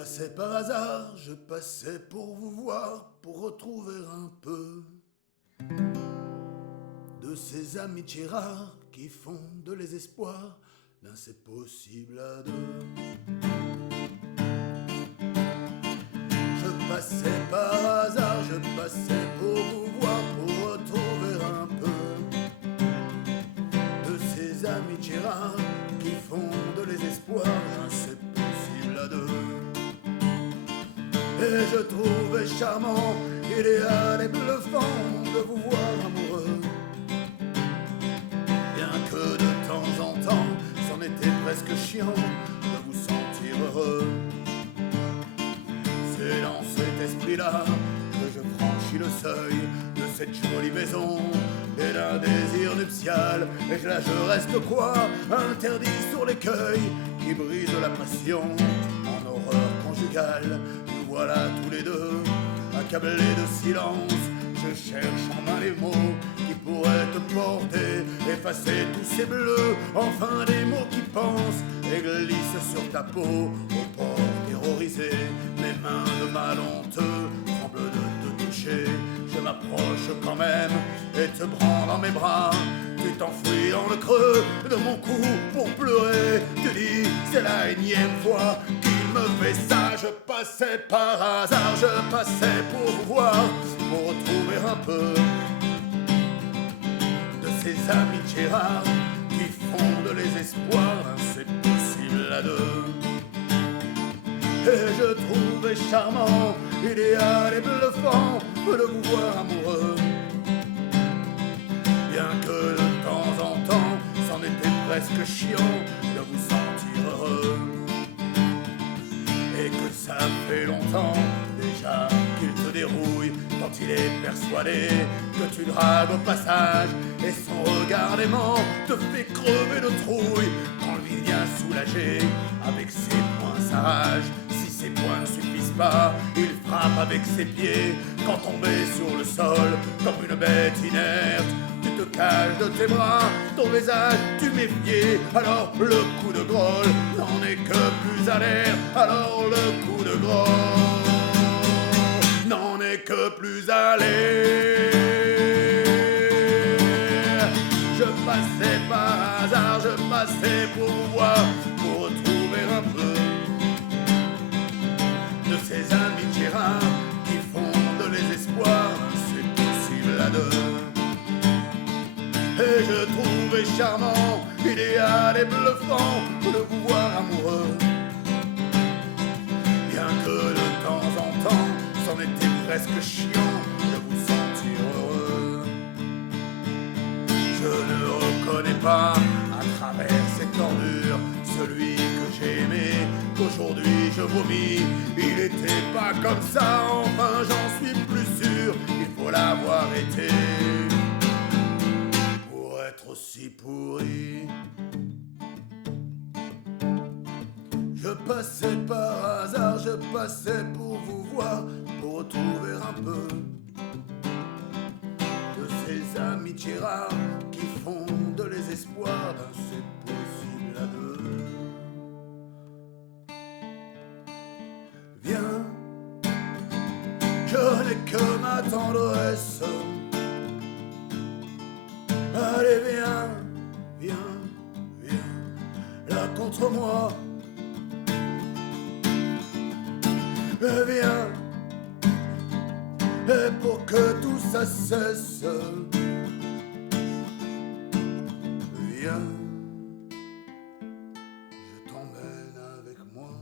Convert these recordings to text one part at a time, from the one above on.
passais par hasard, je passais pour vous voir, pour retrouver un peu de ces amitiés rares qui font de l'espoir d'un c'est possible à deux. Je passais par hasard, je passais pour vous voir, pour retrouver un peu de ces amitiés rares qui font de l'espoir d'un c'est possible à deux. Et je trouvais charmant, idéal et bluffant de vous voir amoureux. Bien que de temps en temps, c'en était presque chiant de vous sentir heureux. C'est dans cet esprit-là que je franchis le seuil de cette jolie maison et d'un désir nuptial. Et là je reste quoi, interdit sur l'écueil qui brise la passion en horreur conjugale. Nous voilà tous les deux, accablés de silence. Je cherche en main les mots qui pourraient te porter, effacer tous ces bleus, enfin des mots qui pensent et glissent sur ta peau. Au port terrorisé, mes mains de malhonteux tremblent de te toucher. Je m'approche quand même et te prends dans mes bras. Tu t'enfuis dans le creux de mon cou pour pleurer. Tu dis c'est la énième fois qu'il me fait ça. Je passais par hasard, je passais pour vous voir, pour retrouver un peu de ces amitiés rares qui font de l'espoir c'est possible à deux. Et je trouvais charmant, idéal et bluffant de vous voir amoureux. Bien que de temps en temps, c'en était presque chiant de vous sentir heureux. Et que ça fait longtemps déjà qu'il te dérouille, quand il est persuadé que tu dragues au passage. Et son regard aimant te fait crever de trouille quand lui vient soulager avec ses poings sa rage. Si ses poings ne suffisent pas, il frappe avec ses pieds quand tombé sur le sol comme une bête inerte. Tu te caches de tes bras, ton visage tu méfies. Alors le coup de grolle n'en est que plus alerte. Alors le coup de grolle n'en est que plus alerte. Je passais par hasard, je passais pour vous voir, pour retrouver un peu de ces amitiés rares qui font de l'espoir c'est possible à deux. Et je trouvais charmant, idéal et bluffant de vous voir amoureux. Bien que de temps en temps, c'en était presque chiant de vous sentir heureux. Je ne reconnais pas, à travers cette ordure, celui que j'ai aimé, qu'aujourd'hui je vomis. Il était pas comme ça, enfin j'en suis plus sûr, il faut l'avoir été aussi pourri. Je passais par hasard, je passais pour vous voir, pour retrouver un peu de ces amitiés rares qui font de l'espoir d'un c'est possible à deux. Viens, je n'ai que ma tendresse. Allez viens, viens, viens, là contre moi. Viens, et pour que tout ça cesse, viens, je t'emmène avec moi.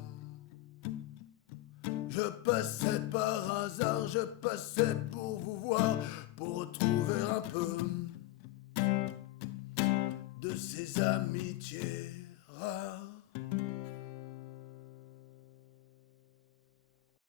Je passais par hasard, je passais pour vous voir, pour retrouver un peu de ces amitiés